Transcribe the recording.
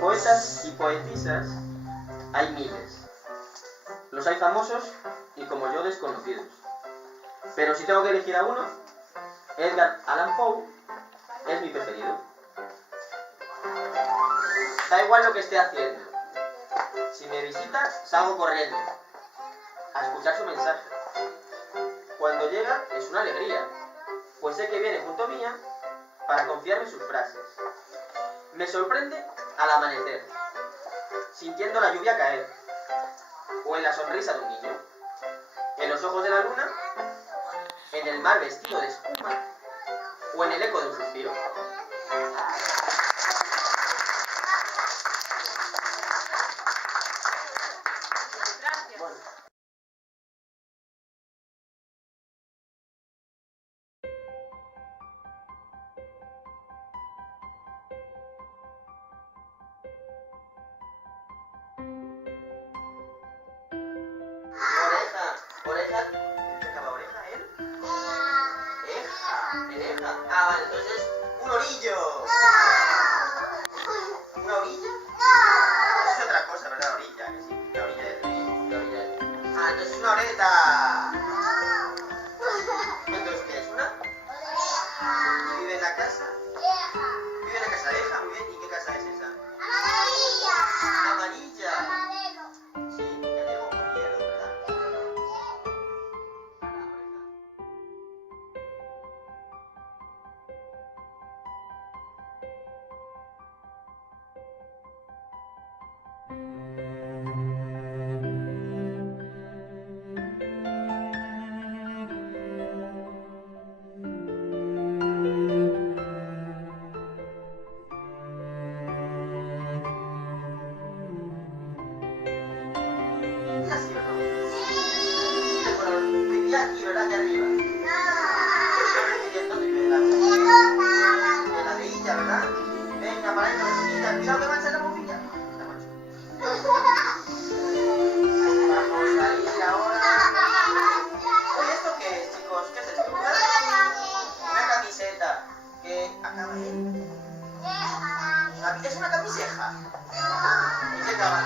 Poetas y poetisas hay miles. Los hay famosos y, como yo, desconocidos. Pero si tengo que elegir a uno, Edgar Allan Poe es mi preferido. Da igual lo que esté haciendo. Si me visita, salgo corriendo a escuchar su mensaje. Cuando llega es una alegría, pues sé que viene junto mía para confiarme sus frases. Me sorprende al amanecer, sintiendo la lluvia caer, o en la sonrisa de un niño, en los ojos de la luna, en el mar vestido de espuma, o en el eco de un suspiro. Bueno. Oreja, ¿qué acaba oreja él? Eja. Ah, vale, entonces, un orillo. ¿Una orilla? Eso es otra cosa, ¿verdad? Orilla, que sí. La orilla del río, la orilla del... Ah, entonces es una oreta. Entonces, ¿qué es una? ¿Y vive en la casa? Vive en la casa de Eja, muy bien. ¿Y qué casa es esa? Amarilla. Sí, gallego con hielo, ¿verdad? ¿Así o no? Bueno, vivía aquí, ¿verdad? Allá arriba. ¿Dónde vive la de ella, ¿verdad? Venga, para adentro, bombilla. Cuidado que mancha la bombilla. La mancho. Vamos a ir ahora. Oye, ¿esto qué es, chicos? ¿Qué es esto? Una camiseta que acaba en... ¿Es una camiseja? ¿Y qué acaba?